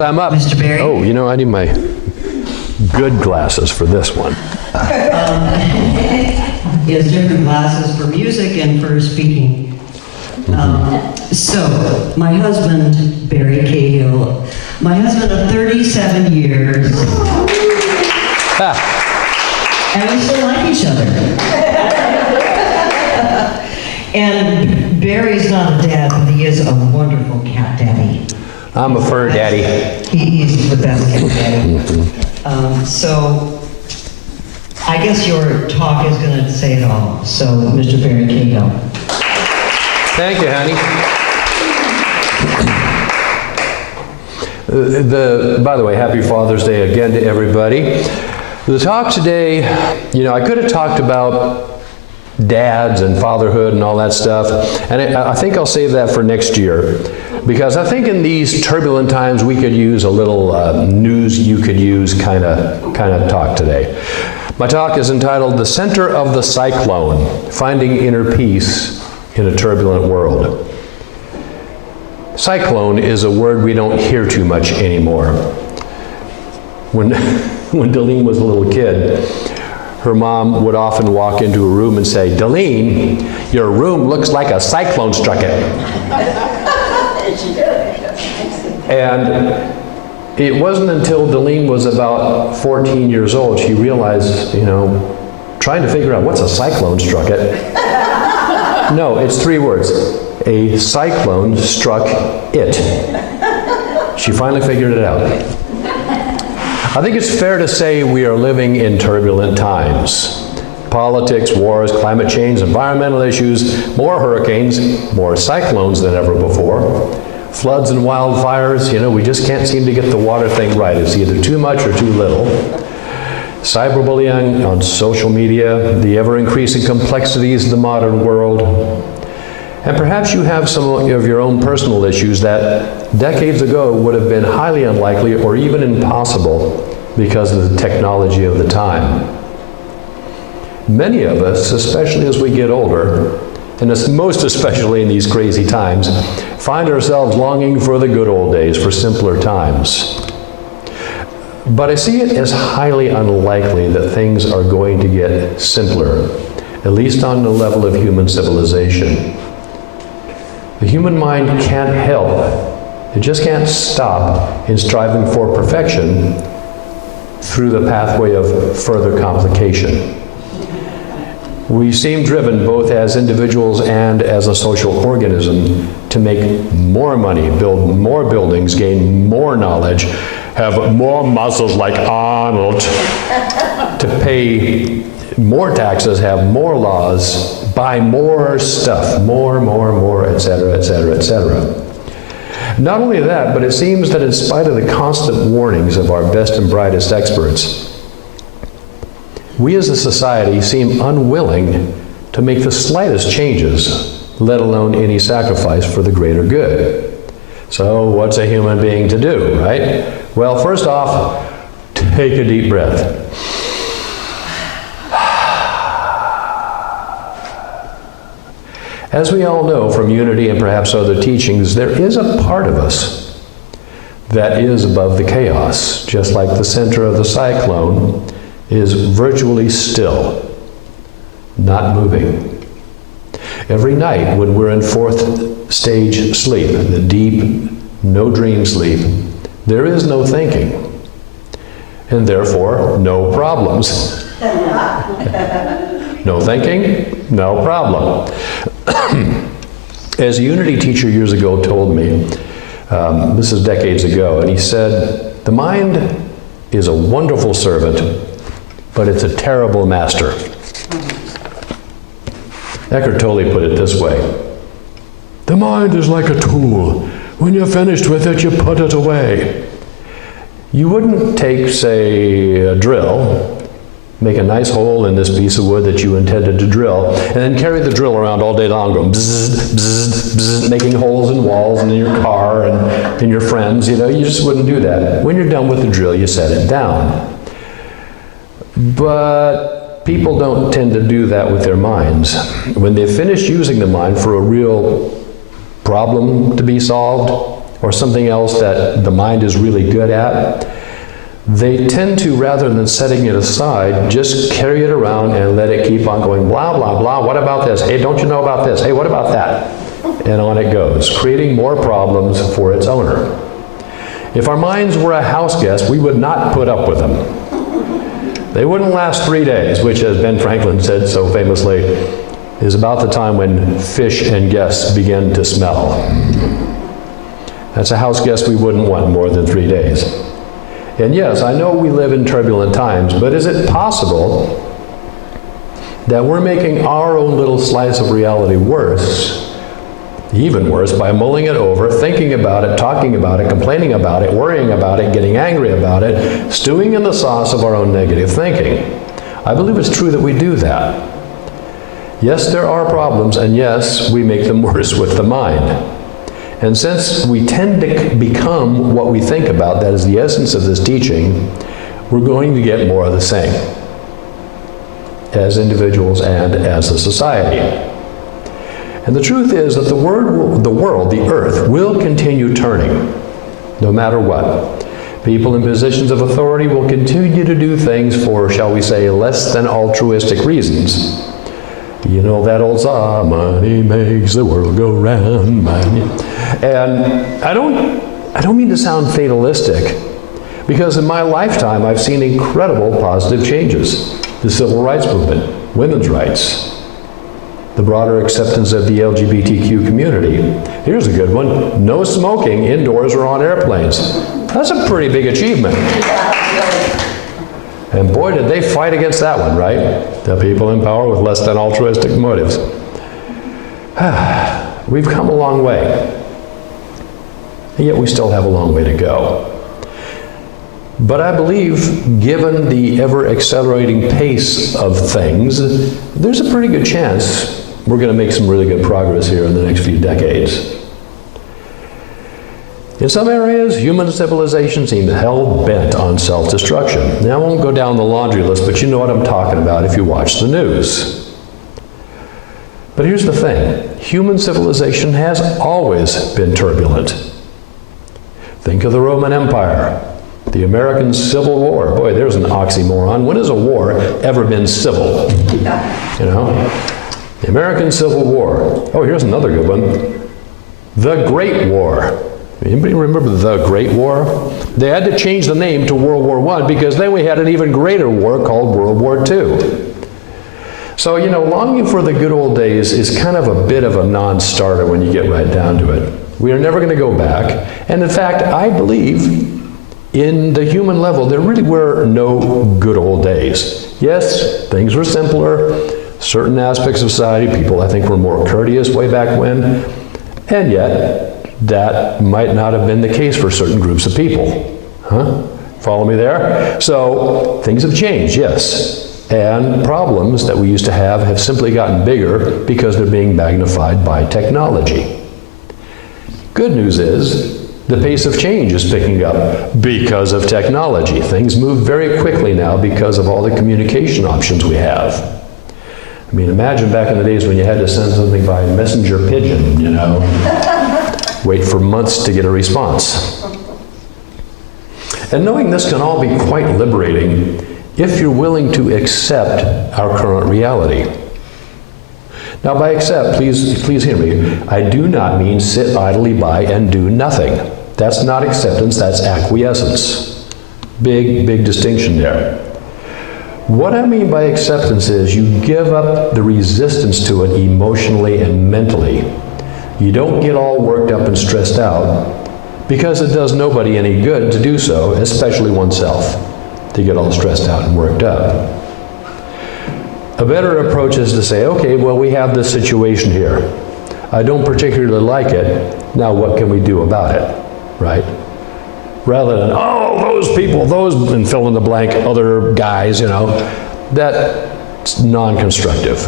I'm up. Mr. Berry? Oh, you know, I need my good glasses for this one. He has different glasses for music and for speaking. So, my husband, Barry Cahill, my husband of 37 years, and we still like each other. And Barry's not a dad, but he is a wonderful cat daddy. I'm a fur daddy. He's the best cat daddy. So, I guess your talk is going to say it all. So, Mr. Barry Cahill. Thank you, honey. By the way, happy Father's Day again to everybody. The talk today, you know, I could have talked about dads and fatherhood and all that stuff, and I think I'll save that for next year, because I think in these turbulent times we could use a little news you could use kind of talk today. My talk is entitled "The Center of the Cyclone: Finding Inner Peace in a Turbulent World." Cyclone is a word we don't hear too much anymore. When Delene was a little kid, her mom would often walk into a room and say, "Delene, your room looks like a cyclone struck it." And it wasn't until Delene was about 14 years old she realized, you know, trying to figure out what's a cyclone struck it. No, it's 3 words. A cyclone struck it. She finally figured it out. I think it's fair to say we are living in turbulent times. Politics, wars, climate change, environmental issues, more hurricanes, more cyclones than ever before. Floods and wildfires, you know, we just can't seem to get the water thing right. It's either too much or too little. Cyberbullying on social media, the ever-increasing complexities of the modern world. And perhaps you have some of your own personal issues that decades ago would have been highly unlikely or even impossible because of the technology of the time. Many of us, especially as we get older, and most especially in these crazy times, find ourselves longing for the good old days, for simpler times. But I see it as highly unlikely that things are going to get simpler, at least on the level of human civilization. The human mind can't help, it just can't stop in striving for perfection through the pathway of further complication. We seem driven both as individuals and as a social organism to make more money, build more buildings, gain more knowledge, have more muscles like Arnold, to pay more taxes, have more laws, buy more stuff, more, etc., etc., etc. Not only that, but it seems that in spite of the constant warnings of our best and brightest experts, we as a society seem unwilling to make the slightest changes, let alone any sacrifice for the greater good. So what's a human being to do, right? Well, first off, take a deep breath. As we all know from Unity and perhaps other teachings, there is a part of us that is above the chaos, just like the center of the cyclone is virtually still, not moving. Every night when we're in 4th stage sleep, the deep, no dream sleep, there is no thinking, and therefore no problems. No thinking, no problem. As a Unity teacher years ago told me, this is decades ago, and he said, "The mind is a wonderful servant, but it's a terrible master." Eckhart Tolle put it this way: "The mind is like a tool. When you're finished with it, you put it away." You wouldn't take, say, a drill, make a nice hole in this piece of wood that you intended to drill, and then carry the drill around all day long, going bzzz, bzzz, bzzz, making holes in walls and in your car and in your friends. You know, you just wouldn't do that. When you're done with the drill, you set it down. But people don't tend to do that with their minds. When they've finished using the mind for a real problem to be solved, or something else that the mind is really good at, they tend to, rather than setting it aside, just carry it around and let it keep on going, blah, blah, blah, what about this? Hey, don't you know about this? Hey, what about that? And on it goes, creating more problems for its owner. If our minds were a house guest, we would not put up with them. They wouldn't last 3 days, which, as Ben Franklin said so famously, is about the time when fish and guests begin to smell. That's a house guest we wouldn't want more than 3 days. And yes, I know we live in turbulent times, but is it possible that we're making our own little slice of reality worse, even worse, by mulling it over, thinking about it, talking about it, complaining about it, worrying about it, getting angry about it, stewing in the sauce of our own negative thinking? I believe it's true that we do that. Yes, there are problems, and yes, we make them worse with the mind. And since we tend to become what we think about, that is the essence of this teaching, we're going to get more of the same as individuals and as a society. And the truth is that the world, the earth, will continue turning, no matter what. People in positions of authority will continue to do things for, shall we say, less than altruistic reasons. You know that old song, money makes the world go round, money. And I don't mean to sound fatalistic, because in my lifetime I've seen incredible positive changes. The civil rights movement, women's rights, the broader acceptance of the LGBTQ community. Here's a good one: no smoking indoors or on airplanes. That's a pretty big achievement. And boy, did they fight against that one, right? The people in power with less than altruistic motives. We've come a long way. And yet we still have a long way to go. But I believe, given the ever-accelerating pace of things, there's a pretty good chance we're going to make some really good progress here in the next few decades. In some areas, human civilization seems hell-bent on self-destruction. Now, I won't go down the laundry list, but you know what I'm talking about if you watch the news. But here's the thing. Human civilization has always been turbulent. Think of the Roman Empire, the American Civil War. Boy, there's an oxymoron. When has a war ever been civil? You know? The American Civil War. Oh, here's another good one. The Great War. Anybody remember the Great War? They had to change the name to World War I because then we had an even greater war called World War II. So, you know, longing for the good old days is kind of a bit of a non-starter when you get right down to it. We are never going to go back. And in fact, I believe in the human level, there really were no good old days. Yes, things were simpler. Certain aspects of society, people I think were more courteous way back when. And yet, that might not have been the case for certain groups of people. Huh? Follow me there? So things have changed, yes. And problems that we used to have simply gotten bigger because they're being magnified by technology. Good news is the pace of change is picking up because of technology. Things move very quickly now because of all the communication options we have. I mean, imagine back in the days when you had to send something by messenger pigeon, you know. Wait for months to get a response. And knowing this can all be quite liberating if you're willing to accept our current reality. Now, by accept, please hear me, I do not mean sit idly by and do nothing. That's not acceptance, that's acquiescence. Big, big distinction there. What I mean by acceptance is you give up the resistance to it emotionally and mentally. You don't get all worked up and stressed out, because it does nobody any good to do so, especially oneself, to get all stressed out and worked up. A better approach is to say, okay, well, we have this situation here. I don't particularly like it. Now what can we do about it, right? Rather than, oh, those people, those, and fill in the blank, other guys, you know, that's non-constructive.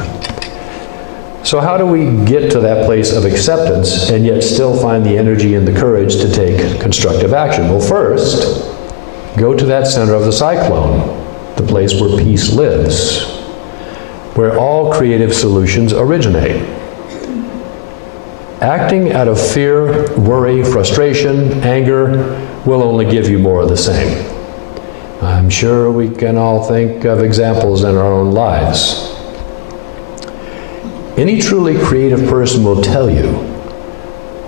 So how do we get to that place of acceptance and yet still find the energy and the courage to take constructive action? Well, first, go to that center of the cyclone, the place where peace lives, where all creative solutions originate. Acting out of fear, worry, frustration, anger will only give you more of the same. I'm sure we can all think of examples in our own lives. Any truly creative person will tell you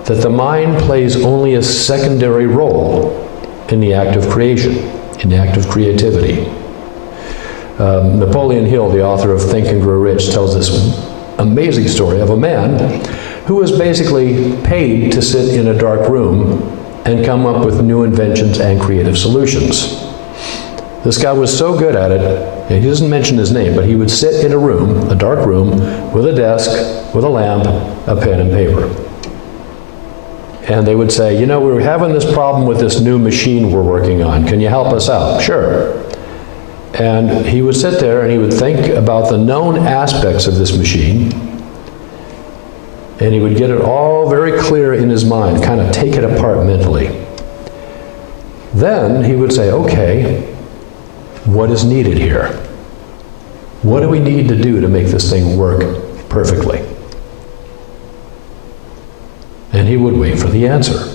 that the mind plays only a secondary role in the act of creation, in the act of creativity. Napoleon Hill, the author of Think and Grow Rich, tells this amazing story of a man who was basically paid to sit in a dark room and come up with new inventions and creative solutions. This guy was so good at it, and he doesn't mention his name, but he would sit in a room, a dark room, with a desk, with a lamp, a pen and paper. And they would say, you know, we're having this problem with this new machine we're working on. Can you help us out? Sure. And he would sit there and he would think about the known aspects of this machine, and he would get it all very clear in his mind, kind of take it apart mentally. Then he would say, okay, what is needed here? What do we need to do to make this thing work perfectly? And he would wait for the answer.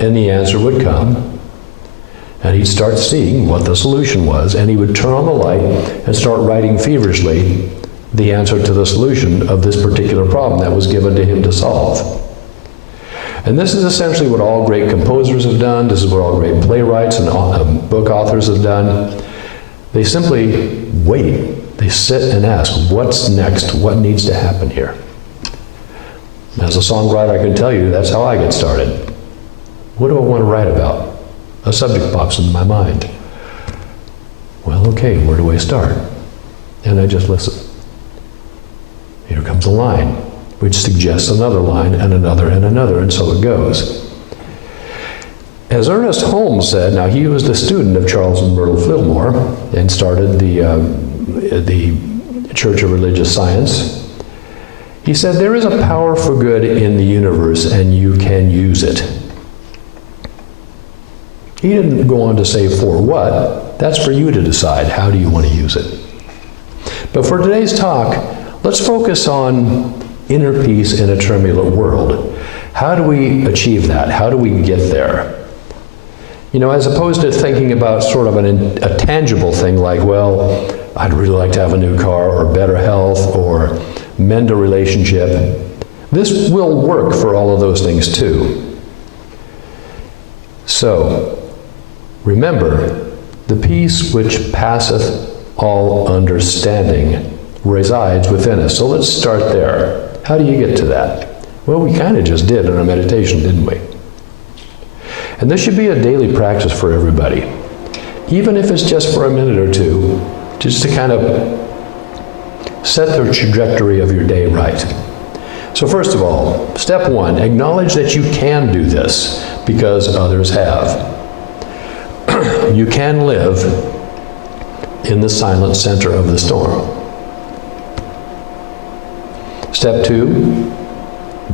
And the answer would come, and he'd start seeing what the solution was, and he would turn on the light and start writing feverishly the answer to the solution of this particular problem that was given to him to solve. And this is essentially what all great composers have done. This is what all great playwrights and book authors have done. They simply wait. They sit and ask, what's next? What needs to happen here? As a songwriter, I can tell you that's how I get started. What do I want to write about? A subject pops into my mind. Well, okay, where do I start? And I just listen. Here comes a line, which suggests another line and another and another, and so it goes. As Ernest Holmes said, now he was the student of Charles and Myrtle Fillmore and started the Church of Religious Science. He said, there is a power for good in the universe and you can use it. He didn't go on to say for what. That's for you to decide. How do you want to use it? But for today's talk, let's focus on inner peace in a turbulent world. How do we achieve that? How do we get there? You know, as opposed to thinking about sort of a tangible thing like, well, I'd really like to have a new car or better health or mend a relationship. This will work for all of those things too. So, remember, the peace which passeth all understanding resides within us. So let's start there. How do you get to that? Well, we kind of just did in our meditation, didn't we? And this should be a daily practice for everybody. Even if it's just for a minute or two, just to kind of set the trajectory of your day right. So first of all, step one, acknowledge that you can do this because others have. You can live in the silent center of the storm. Step two,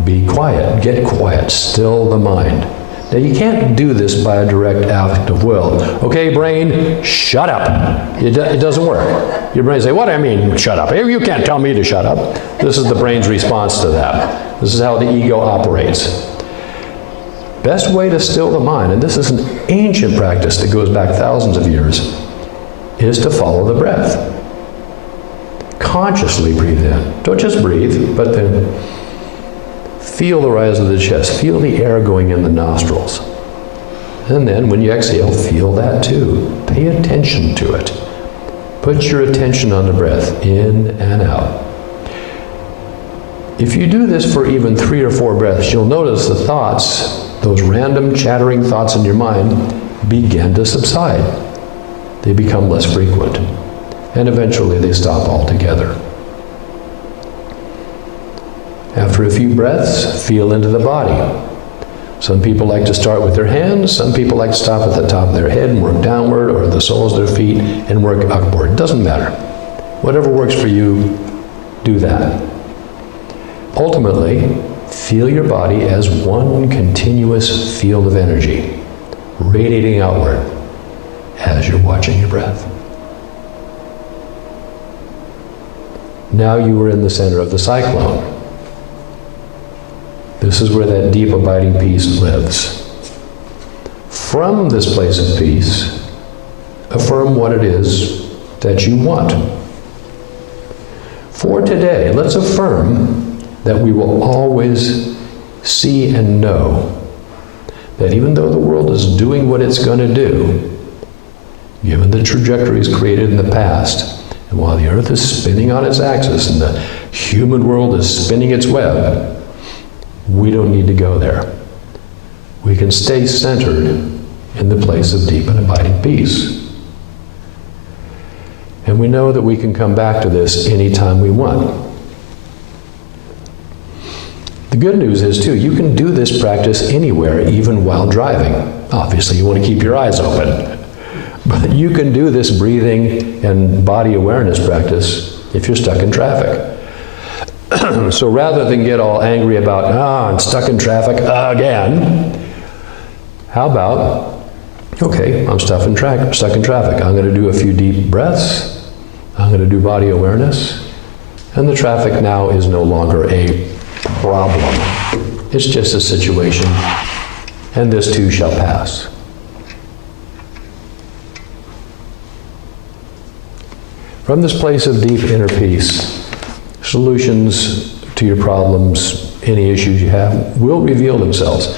be quiet, get quiet, still the mind. Now you can't do this by a direct act of will. Okay, brain, shut up. It doesn't work. Your brain say, what do I mean, shut up? You can't tell me to shut up. This is the brain's response to that. This is how the ego operates. Best way to still the mind, and this is an ancient practice that goes back thousands of years, is to follow the breath. Consciously breathe in. Don't just breathe, but then feel the rise of the chest. Feel the air going in the nostrils. And then when you exhale, feel that too. Pay attention to it. Put your attention on the breath, in and out. If you do this for even 3 or 4 breaths, you'll notice the thoughts, those random chattering thoughts in your mind, begin to subside. They become less frequent. And eventually they stop altogether. After a few breaths, feel into the body. Some people like to start with their hands, some people like to stop at the top of their head and work downward, or the soles of their feet and work upward. It doesn't matter. Whatever works for you, do that. Ultimately, feel your body as one continuous field of energy, radiating outward as you're watching your breath. Now you are in the center of the cyclone. This is where that deep abiding peace lives. From this place of peace, affirm what it is that you want. For today, let's affirm that we will always see and know that even though the world is doing what it's going to do, given the trajectories created in the past, and while the earth is spinning on its axis and the human world is spinning its web, we don't need to go there. We can stay centered in the place of deep and abiding peace. And we know that we can come back to this anytime we want. The good news is, too, you can do this practice anywhere, even while driving. Obviously, you want to keep your eyes open. But you can do this breathing and body awareness practice if you're stuck in traffic. So rather than get all angry about, I'm stuck in traffic again, how about, okay, I'm stuck in traffic. I'm going to do a few deep breaths. I'm going to do body awareness. And the traffic now is no longer a problem. It's just a situation, and this too shall pass. From this place of deep inner peace, solutions to your problems, any issues you have, will reveal themselves.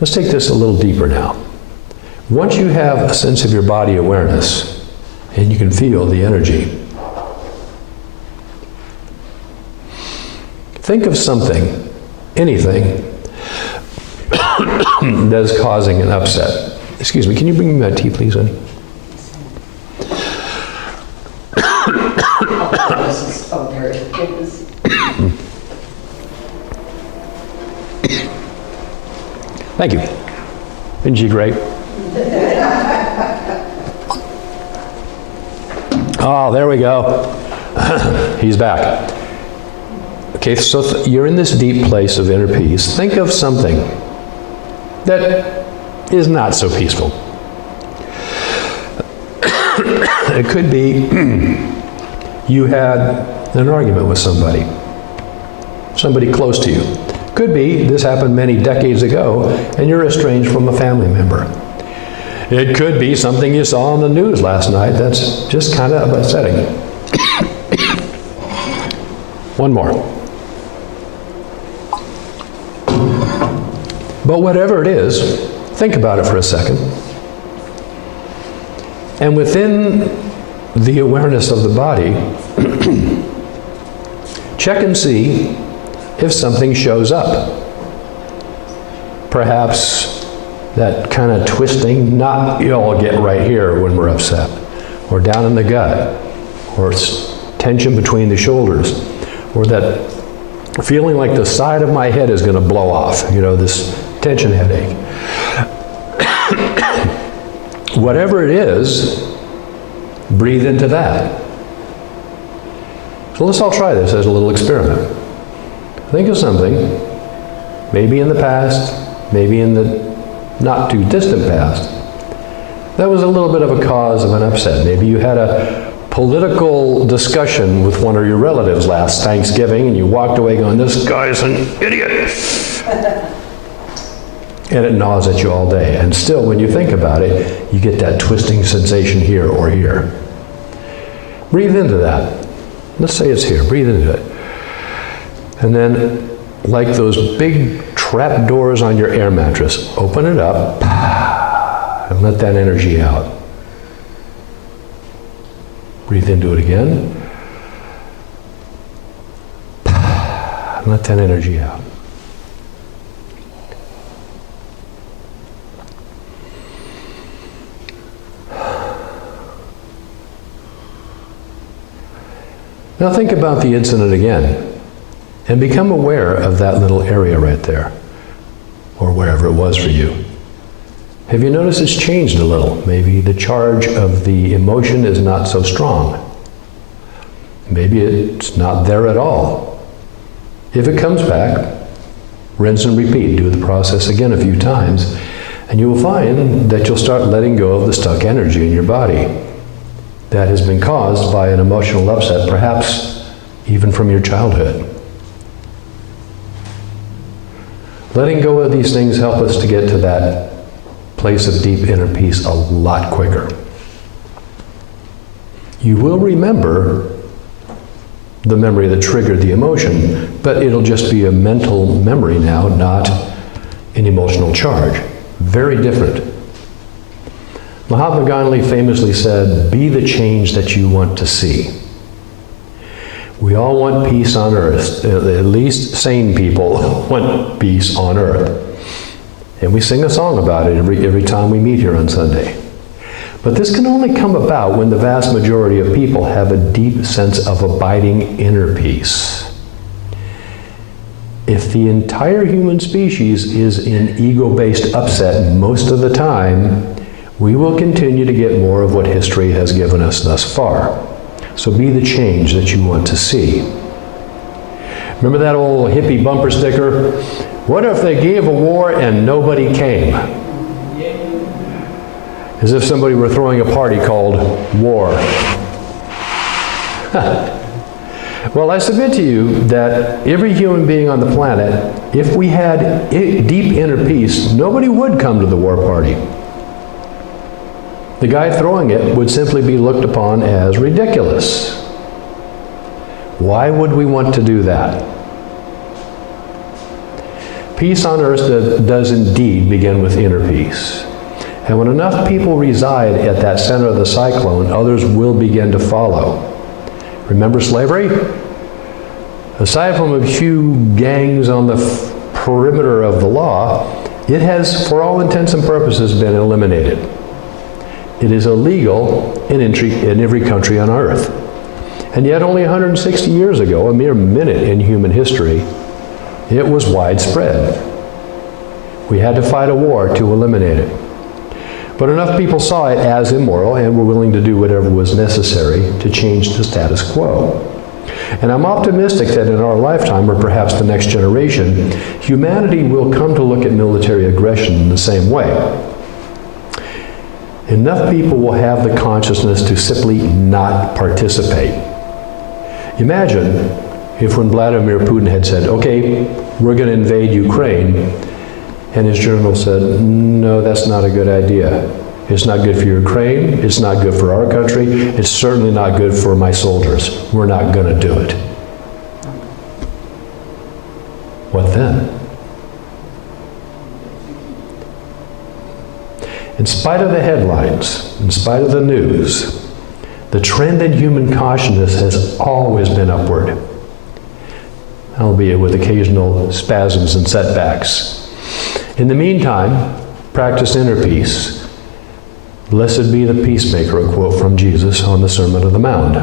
Let's take this a little deeper now. Once you have a sense of your body awareness, and you can feel the energy, think of something, anything, that is causing an upset. Excuse me, can you bring me my tea, please, honey? Oh, there it is. Thank you. Isn't she great? Oh, there we go. He's back. Okay, so you're in this deep place of inner peace. Think of something that is not so peaceful. It could be you had an argument with somebody close to you. Could be this happened many decades ago and you're estranged from a family member. It could be something you saw on the news last night that's just kind of upsetting. One more. But whatever it is, think about it for a second. And within the awareness of the body, check and see if something shows up. Perhaps that kind of twisting knot you all get right here when we're upset, or down in the gut, or tension between the shoulders, or that feeling like the side of my head is going to blow off, this tension headache. Whatever it is, breathe into that. So let's all try this as a little experiment. Think of something, maybe in the past, maybe in the not too distant past, that was a little bit of a cause of an upset. Maybe you had a political discussion with one of your relatives last Thanksgiving and you walked away going, this guy's an idiot. And it gnaws at you all day. And still, when you think about it, you get that twisting sensation here or here. Breathe into that. Let's say it's here. Breathe into it. And then, like those big trap doors on your air mattress, open it up and let that energy out. Breathe into it again. And let that energy out. Now think about the incident again and become aware of that little area right there, or wherever it was for you. Have you noticed it's changed a little? Maybe the charge of the emotion is not so strong. Maybe it's not there at all. If it comes back, rinse and repeat. Do the process again a few times, and you will find that you'll start letting go of the stuck energy in your body that has been caused by an emotional upset, perhaps even from your childhood. Letting go of these things help us to get to that place of deep inner peace a lot quicker. You will remember the memory that triggered the emotion, but it'll just be a mental memory now, not an emotional charge. Very different. Mahatma Gandhi famously said, "Be the change that you want to see." We all want peace on earth. At least sane people want peace on earth. And we sing a song about it every time we meet here on Sunday. But this can only come about when the vast majority of people have a deep sense of abiding inner peace. If the entire human species is in ego-based upset most of the time, we will continue to get more of what history has given us thus far. So be the change that you want to see. Remember that old hippie bumper sticker? What if they gave a war and nobody came? As if somebody were throwing a party called war. Well, I submit to you that every human being on the planet, if we had deep inner peace, nobody would come to the war party. The guy throwing it would simply be looked upon as ridiculous. Why would we want to do that? Peace on earth does indeed begin with inner peace. And when enough people reside at that center of the cyclone, others will begin to follow. Remember slavery? Aside from a few gangs on the perimeter of the law, it has, for all intents and purposes, been eliminated. It is illegal in every country on earth. And yet only 160 years ago, a mere minute in human history, it was widespread. We had to fight a war to eliminate it. But enough people saw it as immoral and were willing to do whatever was necessary to change the status quo. And I'm optimistic that in our lifetime, or perhaps the next generation, humanity will come to look at military aggression in the same way. Enough people will have the consciousness to simply not participate. Imagine if when Vladimir Putin had said, okay, we're going to invade Ukraine, and his general said, no, that's not a good idea. It's not good for Ukraine, it's not good for our country, it's certainly not good for my soldiers. We're not going to do it. What then? In spite of the headlines, in spite of the news, the trend in human consciousness has always been upward, albeit with occasional spasms and setbacks. In the meantime, practice inner peace. Blessed be the peacemaker, a quote from Jesus on the Sermon on the Mount.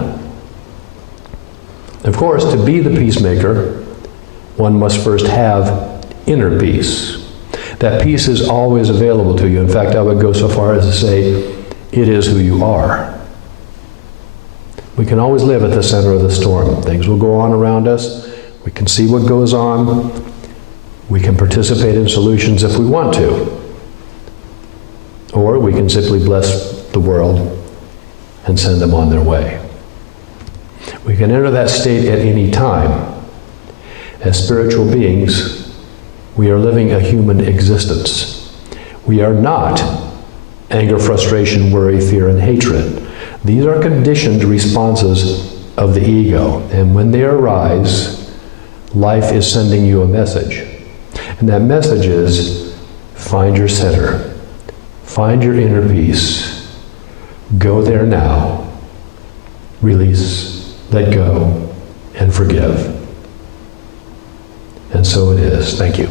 Of course, to be the peacemaker, one must first have inner peace. That peace is always available to you. In fact, I would go so far as to say, it is who you are. We can always live at the center of the storm. Things will go on around us. We can see what goes on. We can participate in solutions if we want to. Or we can simply bless the world and send them on their way. We can enter that state at any time. As spiritual beings, we are living a human existence. We are not anger, frustration, worry, fear, and hatred. These are conditioned responses of the ego. And when they arise, life is sending you a message. And that message is, find your center. Find your inner peace. Go there now. Release, let go, and forgive. And so it is. Thank you.